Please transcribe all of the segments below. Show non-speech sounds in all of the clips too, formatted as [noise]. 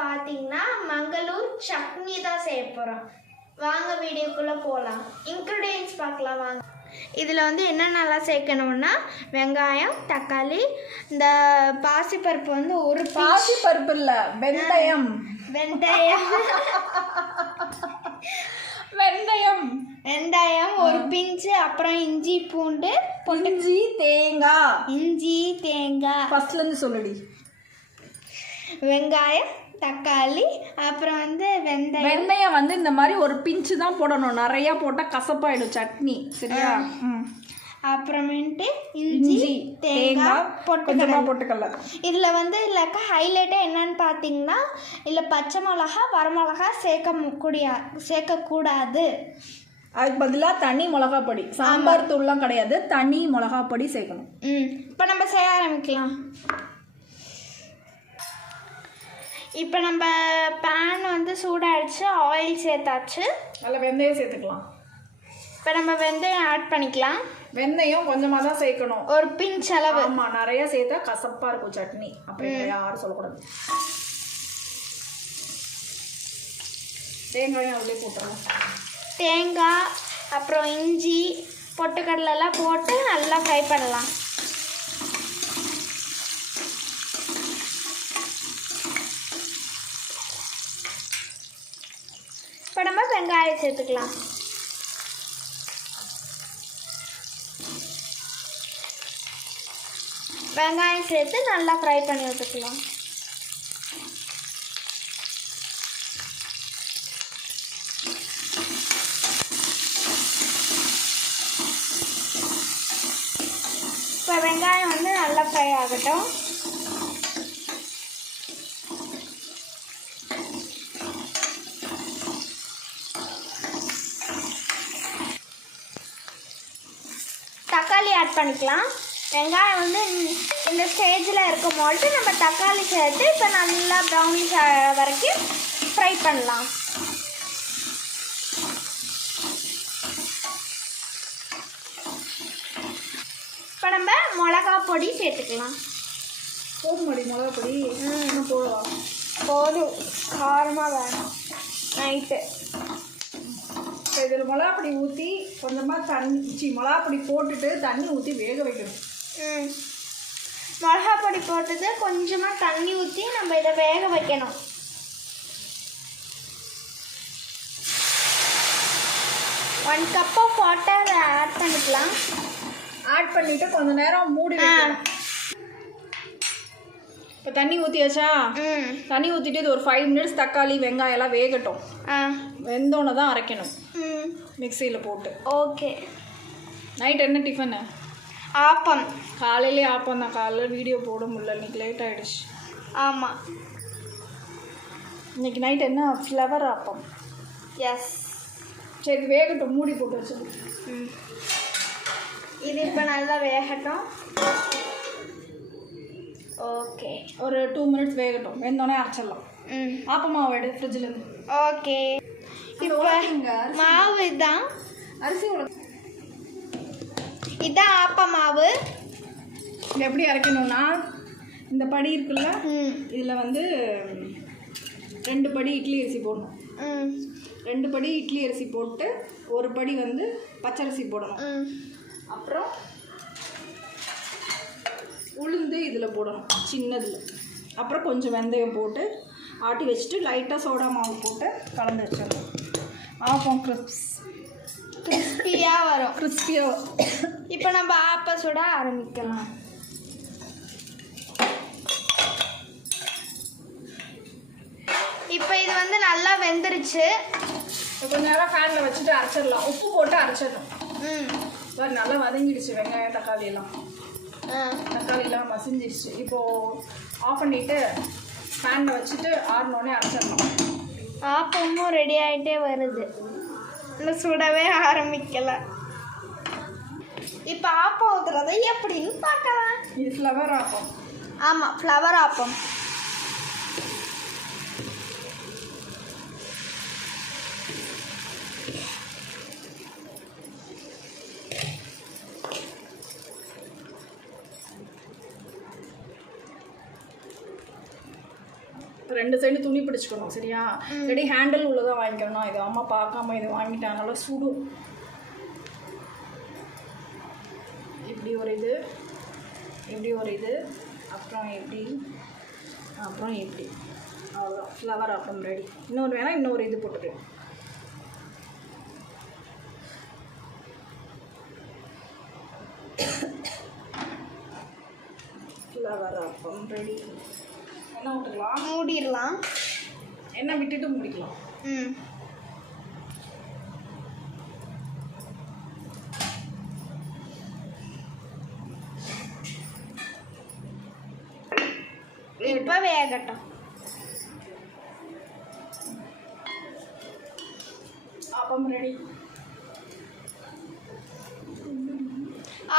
பார்த்தீங்கன்னா மங்களூர் சட்னி தான் செய்ய போகிறோம் வாங்க வீடியோக்குள்ளே போகலாம் இன்க்ரீடியன்ஸ் பார்க்கலாம் வாங்க. இதில் வந்து என்னென்னலாம் சேர்க்கணும்னா வெங்காயம் தக்காளி இந்த பாசிப்பருப்பு வந்து ஒரு piece, பாசி பருப்பு இல்ல வெந்தயம். வெந்தயம். வெந்தயம். வெந்தயம் ஒரு பிஞ்சு அப்புறம் இஞ்சி பூண்டு இஞ்சி தேங்காய். இஞ்சி தேங்காய். ஃபர்ஸ்ட்ல இருந்து சொல்லுடி. வெங்காயம் தக்காளி அப்புறம் வந்து வெந்தயம். வெந்தயம் வந்து இந்த மாதிரி ஒரு பிஞ்சு தான் போடணும். நிறைய போட்டா கசப்பாயிடும் சட்னி சரியா. அப்புறமேட்டு இஞ்சி தேங்காய் பொட்டுக்கடலை. கொஞ்சமா போட்டுக்கல இதில் வந்து இல்லைக்க ஹைலைட்டே என்னன்னு பார்த்தீங்கன்னா இதில் பச்சை மிளகா வரமிளகா சேர்க்க கூடிய சேர்க்கக்கூடாது. அதுக்கு பதிலாக தனி மிளகா பொடி சாம்பார் தூள்லாம் கிடையாது. தனி மிளகா பொடி சேர்க்கணும். ம். இப்போ நம்ம செய்ய ஆரம்பிக்கலாம். இப்போ நம்ம பேன் வந்து சூடாயிடுச்சு ஆயில் சேர்த்தாச்சு. அதில் வெந்தயம் சேர்த்துக்கலாம். இப்போ நம்ம வெந்தயம் ஆட் பண்ணிக்கலாம். வெந்தயம் கொஞ்சமாக தான் சேர்க்கணும். ஒரு பிஞ்ச் அளவு. ஆமா நிறைய சேர்த்தா கசப்பா இருக்கும் சட்னி. அப்படி யாரும் சொல்லக்கூடாது. தேங்காயும் அப்படியே போட்டுருவோம் தேங்காய் அப்புறம் இஞ்சி பொட்டுக்கடலெல்லாம் போட்டு நல்லா ஃப்ரை பண்ணலாம் இப்போ நம்ம வெங்காயம் சேர்த்துக்கலாம். வெங்காயம் சேர்த்து நல்லா ஃப்ரை பண்ணி வச்சுக்கலாம். இப்போ வெங்காயம் வந்து நல்லா ஃப்ரை ஆகட்டும் தக்காளி ஆட் பண்ணிக்கலாம். வெங்காயம் வந்து இந்த- ஸ்டேஜில் இருக்கும்போது நம்ம தக்காளி சேர்த்து இப்போ நல்லா ப்ரௌனிஷ் வரைக்கும் ஃப்ரை பண்ணலாம். இப்போ நம்ம மிளகா பொடி சேர்த்துக்கலாம். போதும் மடி மிளகா பொடி. போதும். காரமாக வேணும். நைட்டு. இதில் மிளகா பொடி ஊற்றி கொஞ்சமாக தண்ணி சி மிளகா பொடி போட்டுட்டு தண்ணி ஊற்றி வேக வைக்கணும். ம். மிளகா பொடி போட்டது கொஞ்சமாக தண்ணி ஊற்றி நம்ம இதை வேக வைக்கணும். One cup of water add பண்ணிக்கலாம். ஆட் பண்ணிட்டு கொஞ்ச நேரம் மூடி இப்போ தண்ணி ஊற்றியாச்சா ம். தண்ணி ஊற்றிட்டு இது ஒரு ஃபைவ் மினிட்ஸ் தக்காளி வெங்காயம் எல்லாம் வேகட்டும். ஆ. வெந்தோன்னே தான் அரைக்கணும். மிக்சியில் போட்டு. ஓகே. நைட் என்ன டிஃபனு? ஆப்பம். காலையிலே ஆப்பம் தான். காலைல வீடியோ போட முடியல. இன்னைக்கு லேட் ஆயிடுச்சு. ஆமாம் இன்னைக்கு நைட் என்ன? ஃப்ளவர் ஆப்பம். எஸ் சரி வேகட்டும். மூடி போட்டு வச்சு ம். இது இப்போ நல்லா வேகட்டும். ஓகே ஒரு டூ மினிட்ஸ் வேகட்டும் வெந்தோடனே அரைச்சிடலாம் ம் ஆப்பமாவு எடு ஃப்ரிட்ஜிலேருந்து ஓகே இப்போ மாவு இதான் அரிசி இதான் ஆப்ப மாவு இது எப்படி அரைக்கணும்னா இந்த படி இருக்குல்ல இதில் வந்து ரெண்டு படி இட்லி அரிசி போடணும் ம் ரெண்டு படி இட்லி அரிசி போட்டு ஒரு படி வந்து பச்சரிசி போடணும் அப்புறம் உளுந்து இதில் போடணும் சின்னதில். அப்புறம் கொஞ்சம் வெந்தயம் போட்டு ஆட்டி வச்சுட்டு லைட்டாக சோடா மாவு போட்டு கலந்து வச்சிடணும். ஆப்பம் கிரிப்ஸ் கிறிஸ்பியாக வரும். கிறிஸ்பியாக இப்போ நம்ம ஆப்ப சுட ஆரம்பிக்கலாம். இப்போ இது வந்து நல்லா வெந்துருச்சு. கொஞ்ச நேரம் ஃபேனில் வச்சுட்டு அரைச்சிடலாம். உப்பு போட்டு அரைச்சிடணும். ம். நல்லா வதங்கிடுச்சு வெங்காயம் தக்காளி எல்லாம். ஆ தக்காளி எல்லாம் மசிஞ்சிடுச்சு இப்போது ஆஃப் பண்ணிவிட்டு ஃபேனில் வச்சுட்டு ஆறினோடனே அரைச்சிடணும். ஆப்பமும் ரெடி ஆகிட்டே வருது. இன்னும் சுடவே ஆரம்பிக்கல. இப்போ ஆப்பம் ஊற்றுறதை எப்படின்னு பார்க்கலாம். இது ஃப்ளவர் ஆப்பம். ஆமாம் ஃப்ளவர் ஆப்பம். ரெண்டு சைடு துணி பிடிச்சிக்கணும் சரியா? இல்லாட்டி ஹேண்டில் உள்ளதான் வாங்கிக்கணும். இது அம்மா பார்க்காம இது வாங்கிட்டேன். அதனால சுடும் இப்படி ஒரு இது. இப்படி ஒரு இது. அப்புறம் இப்படி அப்புறம் இப்படி அவ்வளோதான் ஃப்ளவர் அப்பம் ரெடி இன்னொரு வேணால் இன்னொரு இது போட்டுக்கலாம் ஃப்ளவர் அப்பம் ரெடி என்ன விட்டுக்கலாம்? மூடிடலாம். எண்ணெய் விட்டுட்டு முடிக்கலாம்? ம். இப்போ வேகட்டும். அப்பம் ரெடி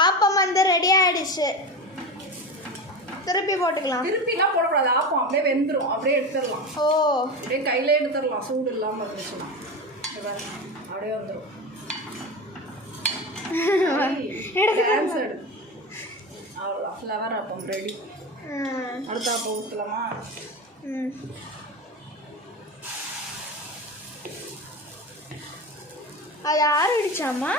ஆப்பம் வந்து ரெடி ஆயிடுச்சு. திருப்பி போட்டுக்கலாம். திருப்பிலாம் போடக்கூடாது. ஆப்பம் அப்படியே வெந்துடும் அப்படியே எடுத்துடலாம். ஓ. அப்படியே கையிலே எடுத்துடலாம். சூடு இல்லாமல் இருந்துச்சுன்னா. அப்படியே வந்துடும் அவ்வளோதான் ஃப்ளவர் அப்பம் ரெடி ம், அடுத்த அப்பம் ஊற்றலாமா ம். அது ஆறிடுச்சாம்மா?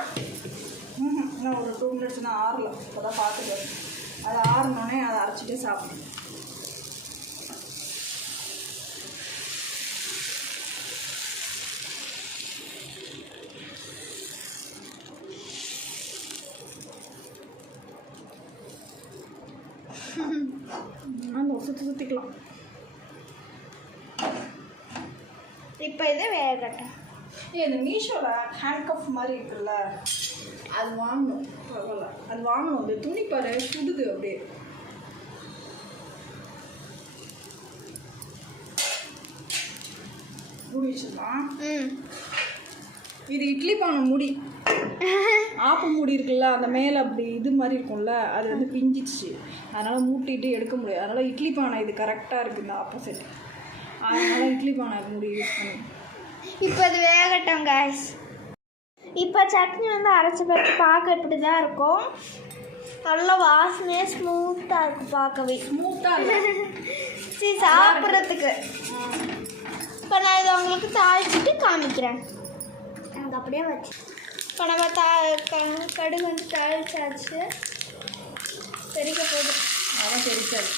ம்ஹும். இன்னும் ஒரு டூ மினிட்ஸ் நான் ஆறல. இப்போ தான் பார்த்துட்டு வரேன். அது ஆறினோடனே அதை அரைச்சிட்டே சாப்பிடணும். ஆமாம் சுற்றி சுற்றிக்கலாம் இப்போ இது வேகட்டும். ஏய் இந்த மீஷோவில் ஹேண்ட் கஃப் மாதிரி இருக்குல்ல? அது வாங்கணும். பரவாயில்ல. அது வாங்கணும். அது துணி பாரு சுடுது அப்படியே. மூடி ம். இது இட்லி பானை மூடி. [laughs] ஆப்ப மூடி இருக்குல்ல அந்த மேலே அப்படி இது மாதிரி இருக்கும்ல அது வந்து பிஞ்சிச்சு அதனால் மூட்டிட்டு எடுக்க முடியாது. அதனால் இட்லி பானை இது கரெக்டாக இருக்குது இந்த ஆப்போசிட் அதனால் இட்லி பானை மூடி யூஸ் பண்ணி. இப்போ இது வேகட்டும் காய்ஸ் இப்போ சட்னி வந்து அரைச்சி பிறகு பார்க்க இப்படி தான் இருக்கும். நல்ல வாசனையே ஸ்மூத்தாக இருக்கும் பார்க்கவே. ஸ்மூத்தாக சரி சாப்பிட்றதுக்கு. இப்போ நான் இதை உங்களுக்கு தாளிச்சிட்டு காமிக்கிறேன். எனக்கு அப்படியே வச்சு. இப்போ நம்ம தா க- கடுகு வந்து தாளிச்சாச்சு. பெருக்க போகுது அதான் தெரிச்சாது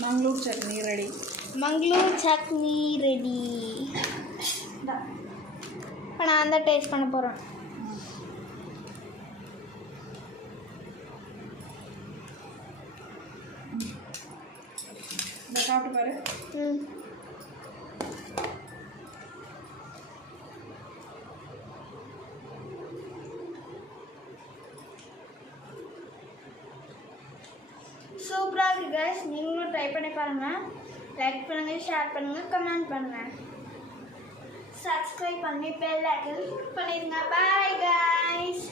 மங்களூர் சட்னி ரெடி மங்களூர் சட்னி ரெடி இப்போ நான் தான் டேஸ்ட் பண்ண போகிறேன் இந்த சாப்பிட்டு பாரு. ம். சூப்பராக இருக்குது கைஸ் நீங்களும் ட்ரை பண்ணி பாருங்கள் லைக் பண்ணுங்கள் ஷேர் பண்ணுங்கள் கமெண்ட் பண்ணுங்கள் சப்ஸ்கிரைப் பண்ணி பெல் ஐக்கன் பண்ணிடுங்க பாய் கைஸ்